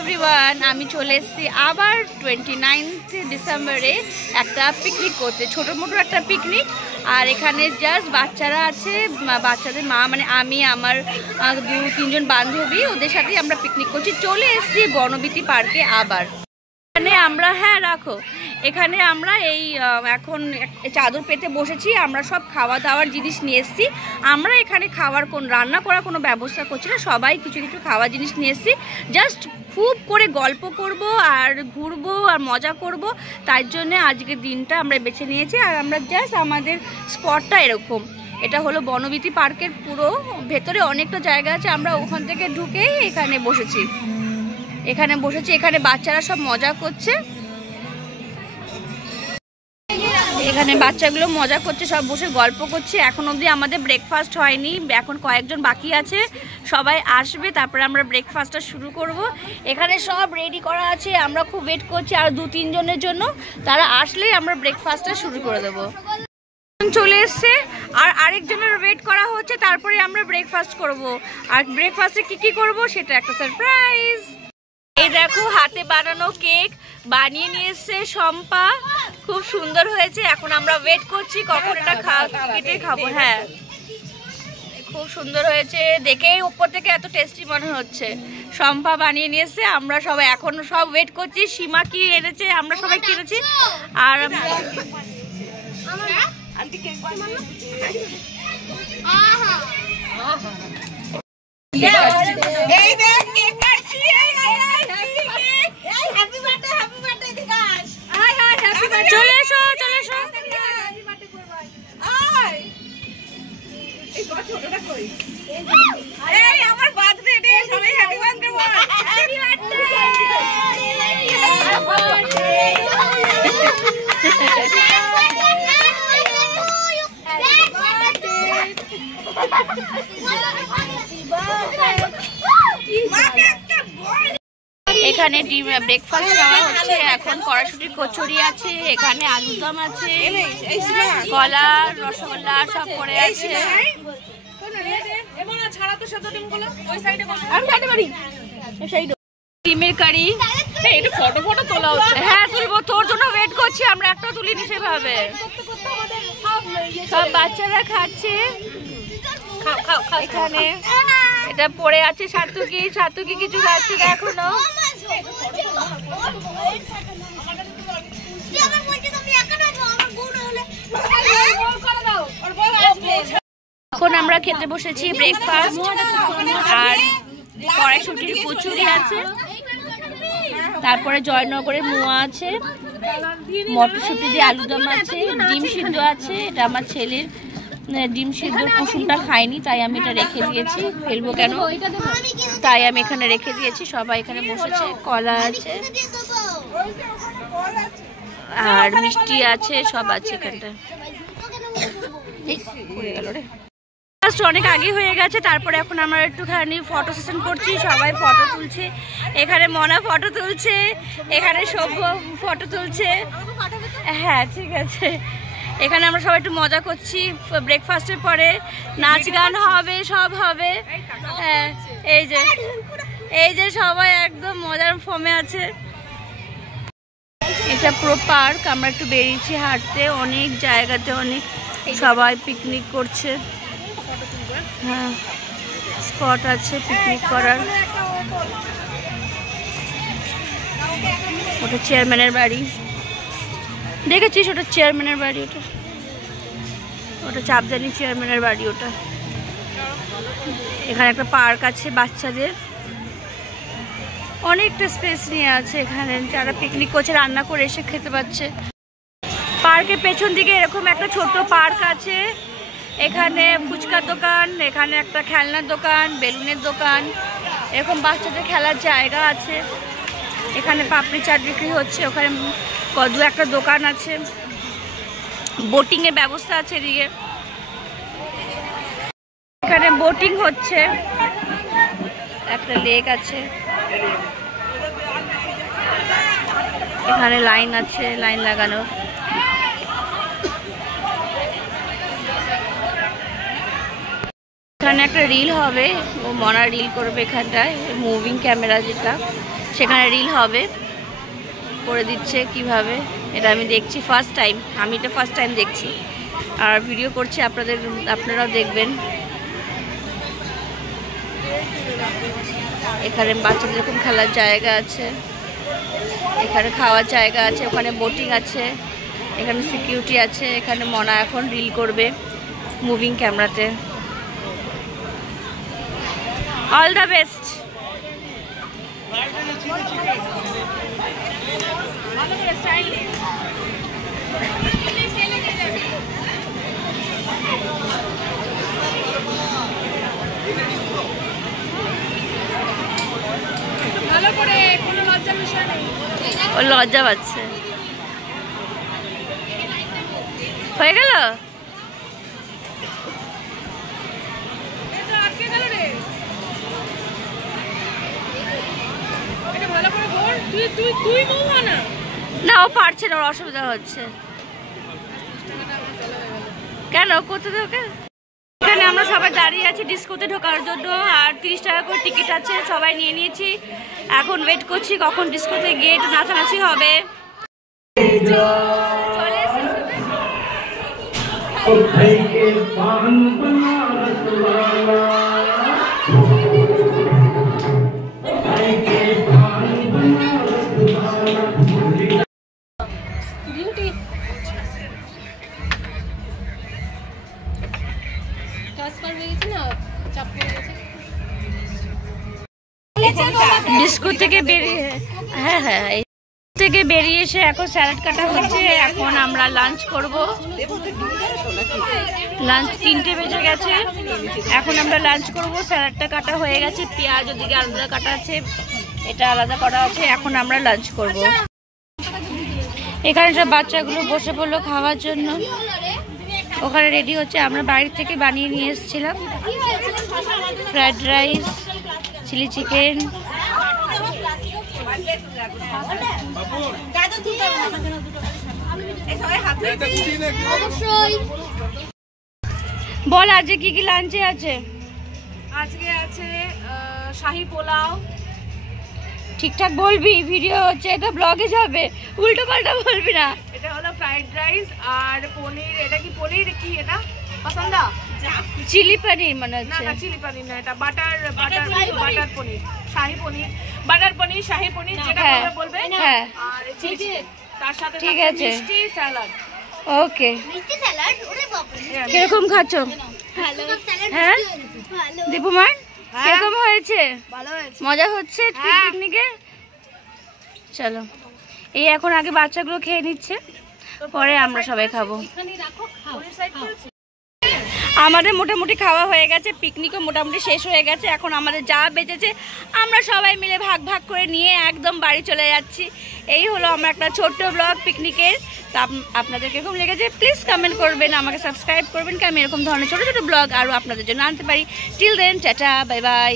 Everyone, আমি চলে এসেছি আবার 29 ডিসেম্বরে একটা পিকনিক করতে, ছোটো মোটো একটা পিকনিক। আর এখানে জাস্ট বাচ্চারা আছে, বাচ্চাদের মা মানে আমি, আমার 2-3 জন বান্ধবী, ওদের সাথেই আমরা পিকনিক করছি। চলে এসেছি বনবিথি পার্কে আবার। এখানে আমরা এখানে আমরা এই এখন চাদর পেতে বসেছি। আমরা সব খাওয়া দাওয়ার জিনিস নিয়ে এসেছি। আমরা এখানে রান্না করার কোনো ব্যবস্থা করছি না, সবাই কিছু কিছু খাওয়ার জিনিস নিয়ে এসেছি। জাস্ট খুব করে গল্প করব আর ঘুরবো আর মজা করব, তাই জন্য আজকের দিনটা আমরা বেছে নিয়েছি। আর আমরা জাস্ট আমাদের স্পটটা এরকম, এটা হলো বনবিথি পার্কের পুরো ভেতরে অনেকটা জায়গা আছে। আমরা ওখান থেকে ঢুকেই এখানে বসেছি। এখানে বাচ্চারা সব মজা করছে। এখানে বাচ্চাগুলো মজা করছে, সব বসে গল্প করছে। এখন অবধি আমাদের ব্রেকফাস্ট হয়নি, এখন কয়েকজন বাকি আছে, সবাই আসবে, তারপরে আমরা ব্রেকফাস্টটা শুরু করব। এখানে সব রেডি করা আছে, আমরা খুব ওয়েট করছি আর 2-3 জনের জন্য। তারা আসলেই আমরা ব্রেকফাস্টটা শুরু করে দেবো। চলে এসছে আর আরেকজনের ওয়েট করা হচ্ছে, তারপরে আমরা ব্রেকফাস্ট করব। আর ব্রেকফাস্টে কি করব সেটা একটা সারপ্রাইজ। এই দেখো, হাতে বানানো কেক বানিয়ে নিয়ে এসছে শম্পা, খুব সুন্দর হয়েছে। এখন আমরা ওয়েট করছি কখন এটা কেটে খাবো। হ্যাঁ, খুব সুন্দর হয়েছে, দেখেই উপর থেকে এত টেস্টি মনে হচ্ছে। শম্পা বানিয়ে নিয়ে এসছে, আমরা সবাই এখন সব ওয়েট করছি। সীমা কি এনেছে, আমরা সবাই কিনেছি। আর চলে এসো আমার বার্থডে ডে, সবাই হ্যাপি বার্থডে বল। এখানে ব্রেকফাস্ট খাওয়া হচ্ছে। এখন কড়াইশুটির কচুরি আছে, এখানে আলুরদম আছে, কলা, রসগোল্লা সব পড়ে আছে। ডিমের কারি, ফটো তোলা হচ্ছে। হ্যাঁ তুলবো, তোর জন্য ওয়েট করছি আমরা, একটা তুলিনি সেভাবে। সব বাচ্চারা খাচ্ছে। এখানে এটা পড়ে আছে সাতুকি কিছু খাচ্ছে না এখনো। এখন আমরা খেতে বসেছি ব্রেকফাস্ট। আর কড়াইশুটির কচুরি আছে, তারপরে জয়নগরের মোয়া আছে, মটরশুঁটি দিয়ে আলুদম আছে, ডিম সিদ্ধ আছে। এটা আমার ছেলের ডিম সিদ্ধর কুসুমটা খাইনি, তাই আমি এটা রেখে দিয়েছি, ফেলবো কেন, তাই আমি এখানে রেখে দিয়েছি। সবাই এখানে বসেছে, কলা আছে আর মিষ্টি আছে, সব আছে এখানটা। অনেক আগে হয়ে গেছে, তারপরে এখন আমরা একটুখানি ফটো সেশন করছি, সবাই ফটো তুলছে। এখানে মনা ফটো তুলছে, এখানে সভ্য ফটো তুলছে। হ্যাঁ ঠিক আছে, এখানে আমরা সবাই একটু মজা করছি। ব্রেকফাস্টের পরে নাচ গান হবে, সব হবে। হ্যাঁ এই যে সবাই একদম মজার ফর্মে আছে। এটা পুরো পার্ক, আমরা একটু বেরিয়েছি হাঁটতে, অনেক জায়গাতে অনেক সবাই পিকনিক করছে। হ্যাঁ, স্পট আছে পিকনিক করার। ওটা চেয়ারম্যানের বাড়ি, দেখেছিস? ওটা চেয়ারম্যানের বাড়ি, ওটা চাপদানি চেয়ারম্যানের বাড়ি ওটা। এখানে একটা পার্ক আছে বাচ্চাদের, অনেকটা স্পেস নিয়ে আছে। এখানে যারা পিকনিক করছে রান্না করে এসে খেতে পাচ্ছে। পার্কের পেছন দিকে এরকম একটা ছোট পার্ক আছে, এখানে ফুচকার দোকান, এখানে একটা খেলনার দোকান, বেলুনের দোকান, এরকম বাচ্চাদের খেলার জায়গা আছে। এখানে পাপড়ি চাট বিক্রি হচ্ছে, ওখানে একটা দোকান আছে, বোটিং এর ব্যবস্থা আছে এদিকে। এখানে বোটিং হচ্ছে, একটা লেক আছে, এখানে লাইন আছে, লাইন লাগানো। এখানে একটা রিল হবে, ও মনা রিল করবে এখানটায়, মুভিং ক্যামেরা যেটা, সেখানে রিল হবে, করে দিচ্ছে কিভাবে, এটা আমি দেখছি ফার্স্ট টাইম, আমি এটা ফার্স্ট টাইম দেখছি আর ভিডিও করছি, আপনারাও দেখবেন। এখানে বাচ্চাদের এরকম খেলার জায়গা আছে, এখানে খাওয়ার জায়গা আছে, ওখানে বোটিং আছে, এখানে সিকিউরিটি আছে। এখানে মনা এখন রিল করবে মুভিং ক্যামেরাতে। All the best. ভালো করে, কোনো লজ্জার বিষয় নেই। ও লজ্জা পাচ্ছে। হয়ে গেল? আটকে গেল রে, এটা ভালো করে ধর। তুই বলবো না। না, ও পারছে না, ওর অসুবিধা হচ্ছে। কেন করতে দে ওকে। এখানে আমরা সবাই দাঁড়িয়ে আছি ডিস্কোতে ঢোকার জন্য, আর 30 টাকা করে টিকিট আছে, সবাই নিয়ে নিয়েছি। এখন ওয়েট করছি কখন ডিস্কোতে গিয়ে একটু নাচানাচি হবে। চলে এসেছি। ডিস্কো থেকে বেরিয়ে, হ্যাঁ থেকে বেরিয়ে এসে এখন স্যালাড কাটা হচ্ছে। এখন আমরা লাঞ্চ করব। লাঞ্চ 3টে বেজে গেছে, এখন আমরা লাঞ্চ করব। স্যালাডটা কাটা হয়ে গেছে, পেঁয়াজ ওদিকে আলাদা কাটা আছে, এটা আলাদা করা আছে। এখন আমরা লাঞ্চ করব। এখানে সব বাচ্চাগুলো বসে পড়লো খাওয়ার জন্য, ওখানে রেডি হচ্ছে। আমরা বাড়ি থেকে বানিয়ে নিয়ে এসেছিলাম ফ্রাইড রাইস, চিলি চিকেন। বল আজকে কি কি লাঞ্চে আছে? আজকে আছে শাহী পোলাও। ঠিকঠাক বলবি, ভিডিও হচ্ছে, এটা ব্লগে যাবে, উল্টো পাল্টা বলবি না। এটা হলো ফ্রাইড রাইস আর পনির। এটা কি পনির? কি এটা পছন্দা? চিলি পনির মনে হচ্ছে। না চিলি পনির না, এটা বাটার পনির, শাহী পনির, বাটার পনির, শাহী পনির, যেটা বলবে। হ্যাঁ, আর তার সাথে ঠিক আছে, মিষ্টি স্যালাড। ওকে। মিষ্টি স্যালাড, ওরে বাপ রে, কিরকম খাচ্ছো? ভালো। হ্যাঁ দীপুমান, কিরকম হয়েছে? ভালো হয়েছে, মজা হচ্ছে পিকনিকে। চলো, এই এখন আগে বাচ্চাগুলো খেয়ে নিচ্ছে, পরে আমরা সবাই খাবো। আমাদের মোটামুটি খাওয়া হয়ে গেছে, পিকনিকও মোটামুটি শেষ হয়ে গেছে। এখন আমাদের যা বেঁচেছে আমরা সবাই মিলে ভাগ ভাগ করে নিয়ে একদম বাড়ি চলে যাচ্ছি। এই হলো আমার একটা ছোট্ট ব্লগ পিকনিকের। তা আপনাদের কিরকম লেগেছে প্লিজ কমেন্ট করবেন, আমাকে সাবস্ক্রাইব করবেন, কি আমি এরকম ধরনের ছোটো ছোটো ব্লগ আরও আপনাদের জন্য আনতে পারি। Till then, tata, bye by.